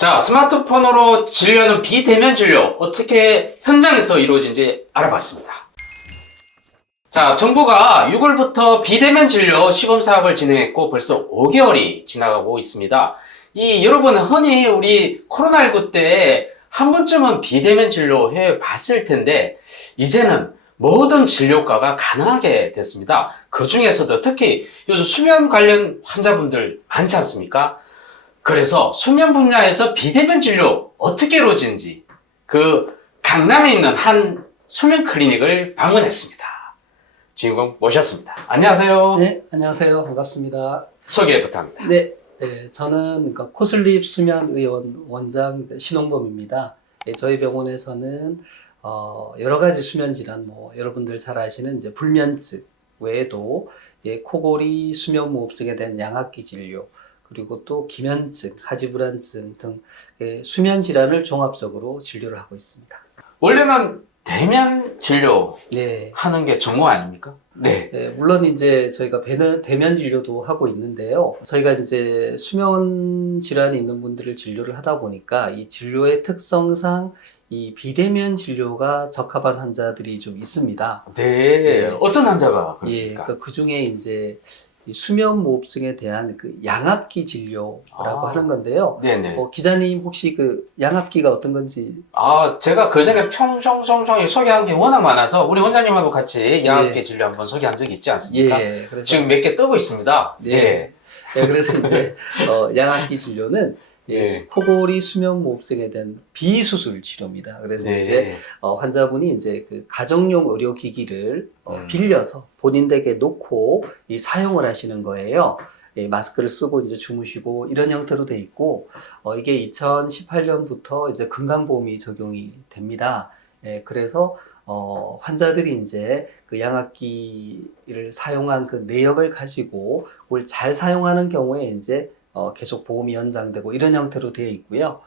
자, 스마트폰으로 진료하는 비대면 진료 어떻게 현장에서 이루어진지 알아봤습니다. 자, 정부가 6월부터 비대면 진료 시범 사업을 진행했고 벌써 5개월이 지나가고 있습니다. 여러분 흔히 우리 코로나19 때 한 번쯤은 비대면 진료 해봤을 텐데 이제는 모든 진료과가 가능하게 됐습니다. 그 중에서도 특히 요즘 수면 관련 환자분들 많지 않습니까? 그래서 수면 분야에서 비대면 진료 어떻게 이루어지는지 그 강남에 있는 한 수면 클리닉을 방문했습니다. 주인공 모셨습니다. 안녕하세요. 네, 안녕하세요. 반갑습니다. 소개 부탁합니다. 네, 저는 코슬립 수면의원 원장 신홍범입니다. 저희 병원에서는 여러 가지 수면 질환, 여러분들 잘 아시는 이제 불면증 외에도 코골이, 수면무호흡증에 대한 양압기 진료, 그리고 또 기면증, 하지불안증 등 수면 질환을 종합적으로 진료를 하고 있습니다. 원래는 대면 진료 네. 하는 게 전공 아닙니까? 네. 물론 이제 저희가 대면 진료도 하고 있는데요. 저희가 이제 수면 질환이 있는 분들을 진료를 하다 보니까 이 진료의 특성상 이 비대면 진료가 적합한 환자들이 좀 있습니다. 네. 어떤 환자가 그렇습니까? 그 중에 이제 이 수면무호흡증에 대한 그 양압기 진료라고 하는 건데요. 네네. 기자님 혹시 그 양압기가 어떤 건지? 제가 그 전에 평평평평 소개한 게 워낙 많아서 우리 원장님하고 같이 양압기 진료 한번 소개한 적이 있지 않습니까? 그래서 지금 몇 개 뜨고 있습니다. 네. 그래서 이제 양압기 진료는 코골이 수면무호흡증에 대한 비수술 치료입니다. 그래서 이제 환자분이 이제 그 가정용 의료기기를 빌려서 본인 댁에 놓고 사용을 하시는 거예요. 마스크를 쓰고 이제 주무시고 이런 형태로 돼 있고 이게 2018년부터 이제 건강보험이 적용이 됩니다. 그래서 환자들이 이제 그 양압기를 사용한 그 내역을 가지고 그걸 잘 사용하는 경우에 이제 계속 보험이 연장되고 이런 형태로 되어 있고요.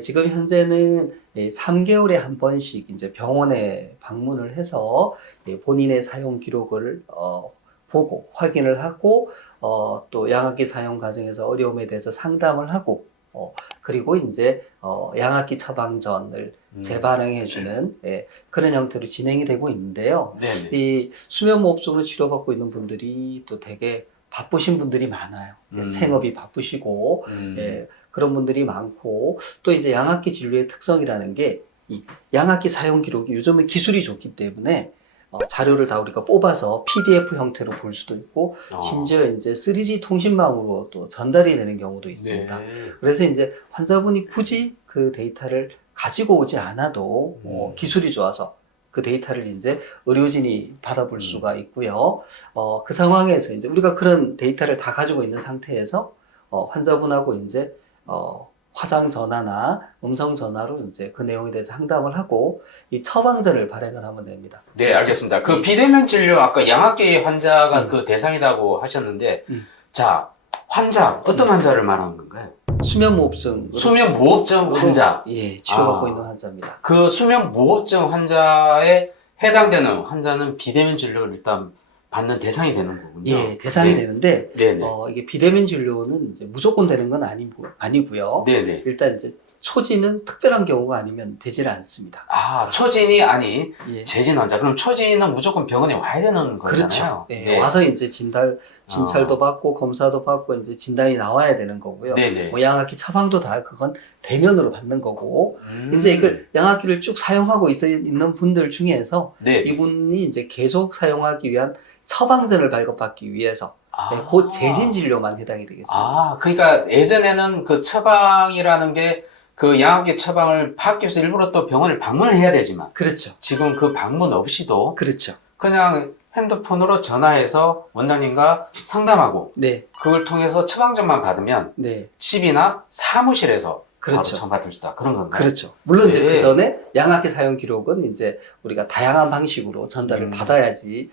지금 현재는 3개월에 한 번씩 이제 병원에 방문을 해서 본인의 사용 기록을 보고 확인을 하고 또 양압기 사용 과정에서 어려움에 대해서 상담을 하고 그리고 이제 양압기 처방전을 재발행해주는 그런 형태로 진행이 되고 있는데요. 네네. 이 수면무호흡증으로 치료받고 있는 분들이 또 되게 바쁘신 분들이 많아요. 생업이 바쁘시고 그런 분들이 많고 또 이제 양압기 진료의 특성이라는 게 이 양압기 사용 기록이 요즘은 기술이 좋기 때문에 자료를 다 우리가 뽑아서 PDF 형태로 볼 수도 있고 심지어 이제 3G 통신망으로 또 전달이 되는 경우도 있습니다. 네. 그래서 이제 환자분이 굳이 그 데이터를 가지고 오지 않아도 기술이 좋아서 그 데이터를 이제 의료진이 받아볼 수가 있고요. 그 상황에서 이제 우리가 그런 데이터를 다 가지고 있는 상태에서 환자분하고 이제 화상 전화나 음성 전화로 이제 그 내용에 대해서 상담을 하고 이 처방전을 발행을 하면 됩니다. 네, 알겠습니다. 그 비대면 진료 아까 양압기 환자가 그 대상이라고 하셨는데 자, 환자 어떤 환자를 말하는 건가요? 수면무호흡증 수면무호흡증 환자. 치료받고 있는 환자입니다. 그 수면무호흡증 환자에 해당되는 환자는 비대면 진료를 일단 받는 대상이 되는 거군요. 대상이 되는데 네네. 이게 비대면 진료는 이제 무조건 되는 건 아니고요. 네네. 일단 이제 초진은 특별한 경우가 아니면 되지는 않습니다. 초진이 아닌 재진 환자. 그럼 초진은 무조건 병원에 와야 되는 거잖아요. 그렇죠. 와서 이제 진찰도 받고 검사도 받고 이제 진단이 나와야 되는 거고요. 네네. 양압기 처방도 다 그건 대면으로 받는 거고 이제 이걸 양압기를 쭉 사용하고 있는 분들 중에서 이분이 이제 계속 사용하기 위한 처방전을 발급받기 위해서 그 재진 진료만 해당이 되겠습니다. 그러니까 예전에는 그 처방이라는 게 그 양압기 처방을 받기 위해서 일부러 또 병원을 방문을 해야 되지만 그렇죠. 지금 그 방문 없이도 그렇죠. 그냥 핸드폰으로 전화해서 원장님과 상담하고 그걸 통해서 처방전만 받으면 집이나 사무실에서 바로 처방받을 수 있다. 그런 건가요? 그렇죠. 물론 이제 그 전에 양압기 사용 기록은 이제 우리가 다양한 방식으로 전달을 받아야지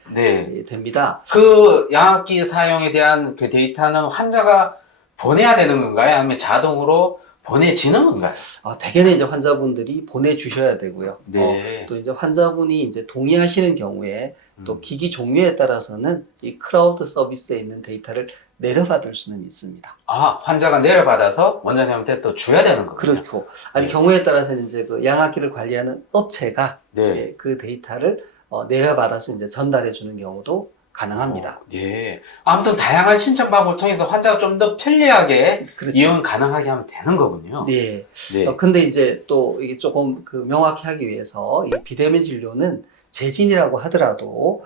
됩니다. 그 양압기 사용에 대한 그 데이터는 환자가 보내야 되는 건가요? 아니면 자동으로 보내지는 건가요? 대개는 이제 환자분들이 보내주셔야 되고요. 네. 또 이제 환자분이 이제 동의하시는 경우에 또 음. 기기 종류에 따라서는 이 클라우드 서비스에 있는 데이터를 내려받을 수는 있습니다. 환자가 내려받아서 원장님한테 또 줘야 되는 거군요. 그렇고, 아니 네. 경우에 따라서는 이제 그 양압기를 관리하는 업체가 네. 그 데이터를 내려받아서 이제 전달해 주는 경우도 가능합니다. 예. 아무튼 다양한 신청 방법을 통해서 환자가 좀 더 편리하게 그렇죠. 이용 가능하게 하면 되는 거군요. 네. 네. 근데 이제 또 이게 조금 그 명확히 하기 위해서 이 비대면 진료는 재진이라고 하더라도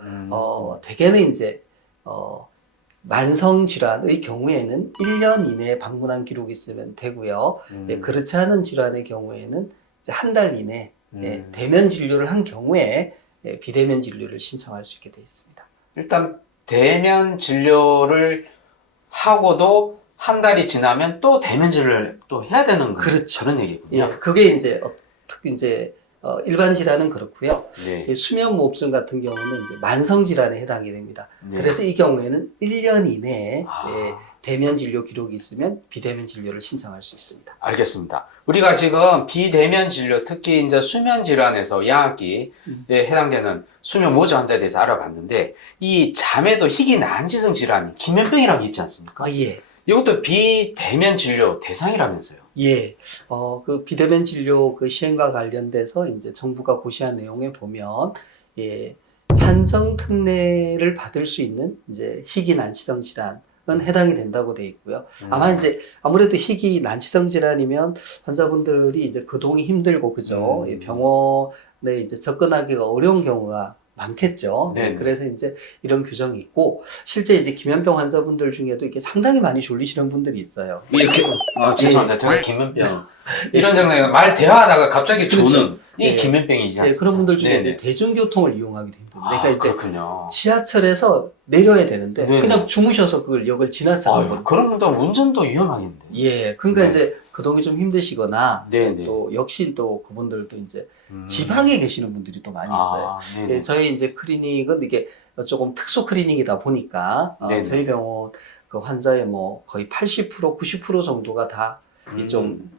대개는 이제 만성 질환의 경우에는 1년 이내에 방문한 기록이 있으면 되고요. 그렇지 않은 질환의 경우에는 이제 한 달 이내에 대면 진료를 한 경우에 비대면 진료를 신청할 수 있게 되어 있습니다. 일단 대면 진료를 하고도 한 달이 지나면 또 대면 진료를 또 해야 되는 그렇죠. 그런 얘기군요. 그게 이제 특히 이제 일반 질환은 그렇고요. 네. 수면무호흡증 같은 경우는 이제 만성 질환에 해당이 됩니다. 네. 그래서 이 경우에는 1년 이내에 아. 대면 진료 기록이 있으면 비대면 진료를 신청할 수 있습니다. 알겠습니다. 우리가 지금 비대면 진료, 특히 이제 수면 질환에서 양압기에 해당되는 수면 모조 환자에 대해서 알아봤는데, 이 잠에도 희귀 난지성 질환이 기면병이라고 있지 않습니까? 예. 이것도 비대면 진료 대상이라면서요? 예. 그 비대면 진료 그 시행과 관련돼서 이제 정부가 고시한 내용에 보면, 산정 특례를 받을 수 있는 이제 희귀 난치성 질환은 해당이 된다고 돼 있고요. 아마 이제 아무래도 희귀 난치성 질환이면 환자분들이 이제 거동이 힘들고 그죠. 병원에 이제 접근하기가 어려운 경우가 많겠죠. 네. 그래서 이제 이런 규정이 있고, 실제 이제 기면병 환자분들 중에도 이게 상당히 많이 졸리시는 분들이 있어요. 죄송합니다. 제가 기면병. 이런 장면에 말 대화하다가 갑자기 그렇죠. 조는 이 예. 기면병이지 않습니까? 그런 분들 중에 네네. 이제 대중교통을 이용하기도 힘듭니다. 그러니까 이제 그렇군요. 지하철에서 내려야 되는데 네네. 그냥 주무셔서 그걸 역을 지나쳐요. 그런 분들 운전도 위험하겠는데. 예, 그러니까 네. 이제 거동이 좀 힘드시거나 네네. 또 역시 또 그분들도 이제 지방에 계시는 분들이 또 많이 있어요. 네네. 저희 이제 클리닉은 이게 조금 특수 클리닉이다 보니까 네네. 저희 병원 그 환자의 뭐 거의 80% 90% 정도가 다 좀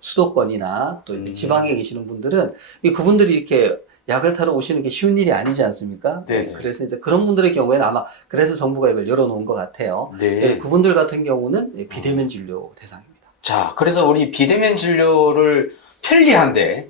수도권이나 또 이제 지방에 계시는 분들은 그분들이 이렇게 약을 타러 오시는 게 쉬운 일이 아니지 않습니까? 네네. 그래서 이제 그런 분들의 경우에는 아마 그래서 정부가 이걸 열어놓은 것 같아요. 네. 그분들 같은 경우는 비대면 진료 대상입니다. 자, 그래서 우리 비대면 진료를 편리한데,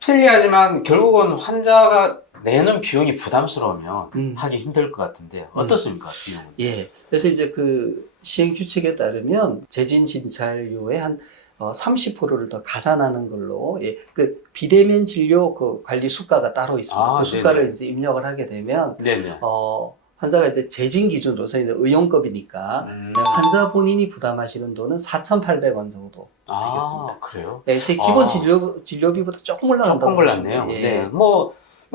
편리하지만 결국은 환자가 내는 비용이 부담스러우면 하기 힘들 것 같은데, 어떻습니까, 비용은? 예. 그래서 이제 그 시행 규칙에 따르면 재진 진찰료의 한 30%를 더 가산하는 걸로, 그 비대면 진료 그 관리 수가가 따로 있습니다. 그 수가를 네네. 이제 입력을 하게 되면, 네네. 환자가 이제 재진 기준으로서 이제 의용급이니까 환자 본인이 부담하시는 돈은 4,800원 정도 되겠습니다. 그래요? 제 기본 진료비보다 조금 올라간다고 조금 올랐네요. 보시면, 네. 뭐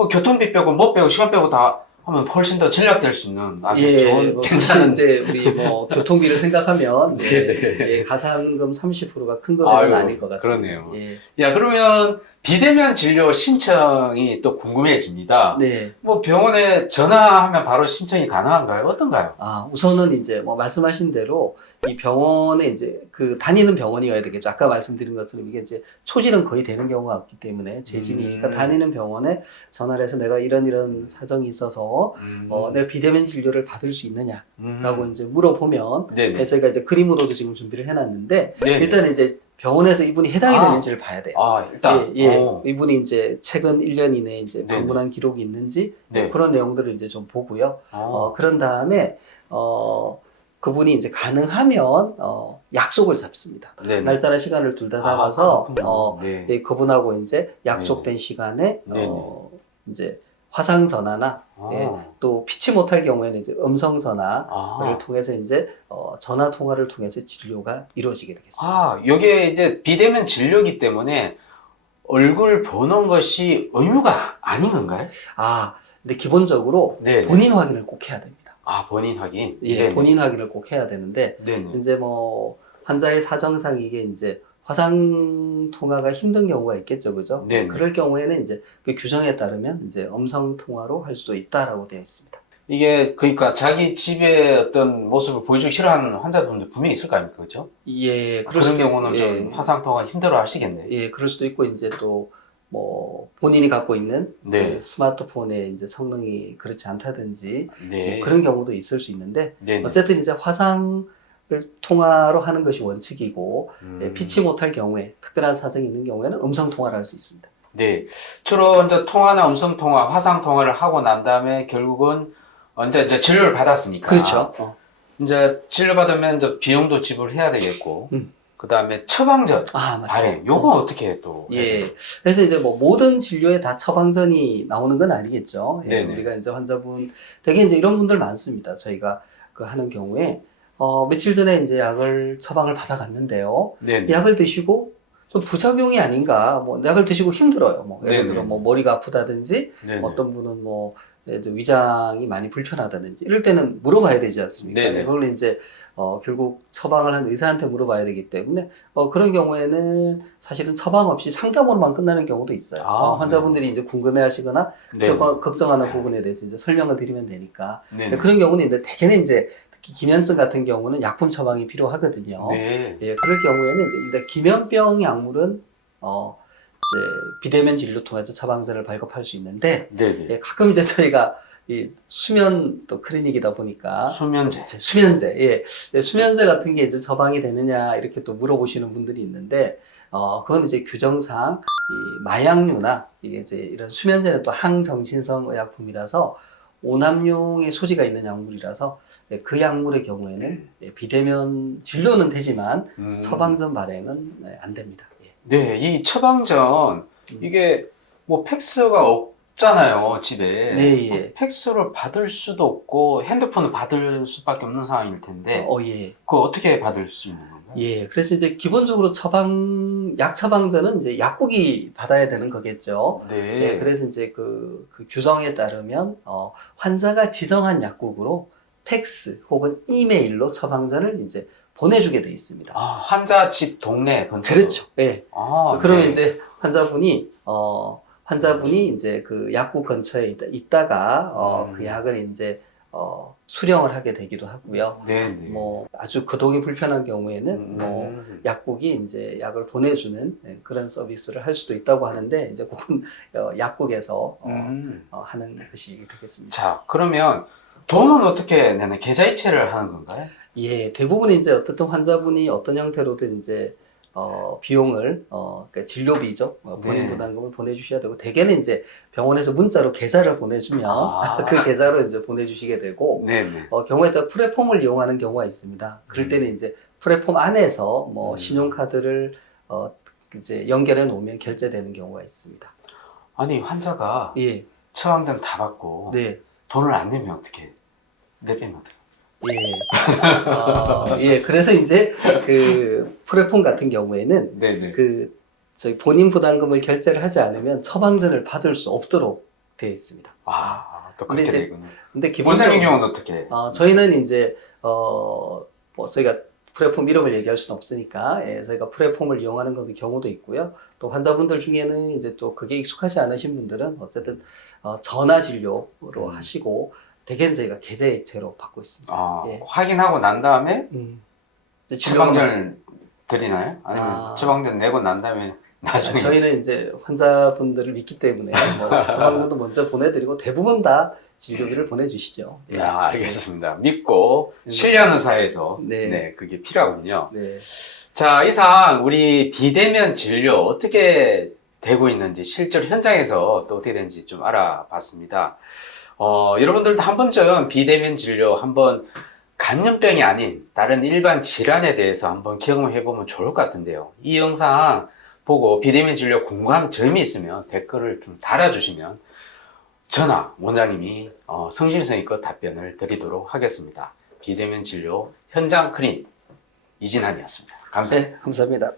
교통비 빼고 뭐 빼고 시간 빼고 다 하면 훨씬 더 절약될 수 있는 아주 좋은 괜찮은 이제 우리 뭐 교통비를 생각하면 네네. 가산금 30%가 큰 금액은 아닐 것 같습니다. 그러네요. 예. 야, 그러면 비대면 진료 신청이 또 궁금해집니다. 네. 뭐 병원에 전화하면 바로 신청이 가능한가요? 어떤가요? 우선은 이제 뭐 말씀하신 대로 이 병원에 이제 그 다니는 병원이어야 되겠죠. 아까 말씀드린 것처럼 이게 이제 초지는 거의 되는 경우가 없기 때문에 재진이니까 다니는 병원에 전화를 해서 내가 이런 사정이 있어서 내가 비대면 진료를 받을 수 있느냐라고 이제 물어보면 저희가 이제 그림으로도 지금 준비를 해놨는데 일단 이제 병원에서 이분이 해당이 되는지를 봐야 돼요. 일단 이분이 이제 최근 1년 이내에 이제 방문한 기록이 있는지 그런 내용들을 이제 좀 보고요. 그런 다음에 그분이 이제 가능하면 약속을 잡습니다. 날짜나 시간을 둘 다 잡아서 그분하고 이제 약속된 시간에 이제 화상 전화나 또 피치 못할 경우에는 이제 음성 전화를 통해서 이제 전화 통화를 통해서 진료가 이루어지게 되겠습니다. 이게 이제 비대면 진료기 때문에 얼굴 보는 것이 의무가 아닌 건가요? 근데 기본적으로 본인 확인을 꼭 해야 됩니다. 본인 확인? 본인 확인을 꼭 해야 되는데, 이제 뭐, 환자의 사정상 이게 이제 화상 통화가 힘든 경우가 있겠죠, 그죠? 그럴 경우에는 이제 그 규정에 따르면 이제 음성 통화로 할 수 있다라고 되어 있습니다. 이게 그러니까 자기 집의 어떤 모습을 보여주기 싫어하는 환자분들 분명히 있을 거 아닙니까, 그렇죠? 예, 그런 수도 경우는 예, 좀 화상통화 힘들어 하시겠네요. 예, 그럴 수도 있고 이제 또 뭐 본인이 갖고 있는 네. 그 스마트폰의 이제 성능이 그렇지 않다든지 네. 뭐 그런 경우도 있을 수 있는데 네. 어쨌든 이제 화상을 통화로 하는 것이 원칙이고 피치 못할 경우에 특별한 사정이 있는 경우에는 음성 통화를 할 수 있습니다. 네. 주로 이제 통화나 음성 통화, 화상 통화를 하고 난 다음에 결국은 이제 진료를 받았으니까. 그렇죠. 이제 진료받으면 이제 비용도 지불해야 되겠고, 그 다음에 처방전, 아, 맞죠. 발행, 요건 어떻게 또? 해야 돼요? 예. 그래서 이제 뭐 모든 진료에 다 처방전이 나오는 건 아니겠죠. 예, 네네. 우리가 이제 환자분, 되게 이제 이런 분들 많습니다. 저희가 그 하는 경우에, 며칠 전에 이제 약을 처방을 받아갔는데요. 네네. 약을 드시고 좀 부작용이 아닌가, 뭐 약을 드시고 힘들어요. 뭐 예를 들어 네네. 뭐 머리가 아프다든지, 네네. 어떤 분은 뭐 위장이 많이 불편하다든지 이럴 때는 물어봐야 되지 않습니까? 네네. 그걸 이제 결국 처방을 한 의사한테 물어봐야 되기 때문에 그런 경우에는 사실은 처방 없이 상담으로만 끝나는 경우도 있어요. 환자분들이 이제 궁금해하시거나 네네. 걱정하는 부분에 대해서 이제 설명을 드리면 되니까. 네네. 그런 경우는 이제 대개는 이제 특히 기면증 같은 경우는 약품 처방이 필요하거든요. 네. 예, 그럴 경우에는 이제 일단 기면병 약물은 이제 비대면 진료 통해서 처방전을 발급할 수 있는데 네네. 예, 가끔 이제 저희가 이 수면 또 클리닉이다 보니까 수면제. 수면제, 예. 네, 수면제 같은 게 이제 처방이 되느냐 이렇게 또 물어보시는 분들이 있는데 그건 이제 규정상 이 마약류나 이게 이제 이런 수면제는 또 항정신성 의약품이라서 오남용의 소지가 있는 약물이라서 예, 그 약물의 경우에는 예, 비대면 진료는 되지만 처방전 발행은 안 됩니다. 예. 네, 이 처방전, 이게 뭐 팩스가 없잖아요, 집에. 네, 예. 팩스를 받을 수도 없고 핸드폰을 받을 수밖에 없는 상황일 텐데, 예. 그거 어떻게 받을 수 있는 건가요? 예, 그래서 이제 기본적으로 약 처방전은 이제 약국이 받아야 되는 거겠죠. 네. 예, 그래서 이제 그 규정에 따르면, 환자가 지정한 약국으로 팩스 혹은 이메일로 처방전을 이제 보내주게 돼 있습니다. 환자 집 동네 근처. 그렇죠. 예. 그러면 네. 이제 환자분이 이제 그 약국 근처에 있다가 그 약을 이제 수령을 하게 되기도 하고요. 네네. 뭐 아주 거동이 불편한 경우에는 뭐 약국이 이제 약을 보내주는 그런 서비스를 할 수도 있다고 하는데 이제 그건 약국에서 하는 것이 되겠습니다. 자, 그러면 돈은 어떻게 내는 계좌이체를 하는 건가요? 예, 대부분 이제 어떻든 환자분이 어떤 형태로든 이제 비용을 그러니까 진료비죠. 본인 네. 부담금을 보내주셔야 되고 대개는 이제 병원에서 문자로 계좌를 보내주면 그 계좌로 이제 보내주시게 되고 네네. 경우에 따라 프레폼을 이용하는 경우가 있습니다. 그럴 때는 이제 프레폼 안에서 뭐 신용카드를 이제 연결해 놓으면 결제되는 경우가 있습니다. 아니, 환자가 예, 처방전 다 받고 네, 돈을 안 내면 어떻게? 내면 어떻게? 예, 그래서 이제 그 프레폼 같은 경우에는 네네. 저희 본인 부담금을 결제를 하지 않으면 처방전을 받을 수 없도록 되어 있습니다. 또 근데 그렇게 이제- 되군요. 근데 원장님 기본적으로 경우는 어떻게? 저희는 이제 뭐 저희가 프레폼 이름을 얘기할 수는 없으니까 저희가 프레폼을 이용하는 경우도 있고요. 또 환자분들 중에는 이제 또 그게 익숙하지 않으신 분들은 어쨌든 전화 진료로 하시고 대개는 저희가 계좌이체로 받고 있습니다. 예. 확인하고 난 다음에 이제 진료가 처방전을 드리나요? 아니면 처방전 내고 난 다음에 나중에? 저희는 이제 환자분들을 믿기 때문에 뭐 처방전도 먼저 보내드리고 대부분 다 진료비를 보내주시죠. 예. 알겠습니다. 믿고 신뢰하는 사회에서 네. 그게 필요하군요. 네. 자, 이상 우리 비대면 진료 어떻게 되고 있는지 실제로 현장에서 또 어떻게 되는지 좀 알아봤습니다. 여러분들도 한 번쯤 비대면 진료 한번 감염병이 아닌 다른 일반 질환에 대해서 한번 경험해 보면 좋을 것 같은데요. 이 영상 보고 비대면 진료 궁금한 점이 있으면 댓글을 좀 달아주시면 저나 원장님이 성실성의껏 답변을 드리도록 하겠습니다. 비대면 진료 현장 클리닉 이진환이었습니다. 감사합니다. 네, 감사합니다.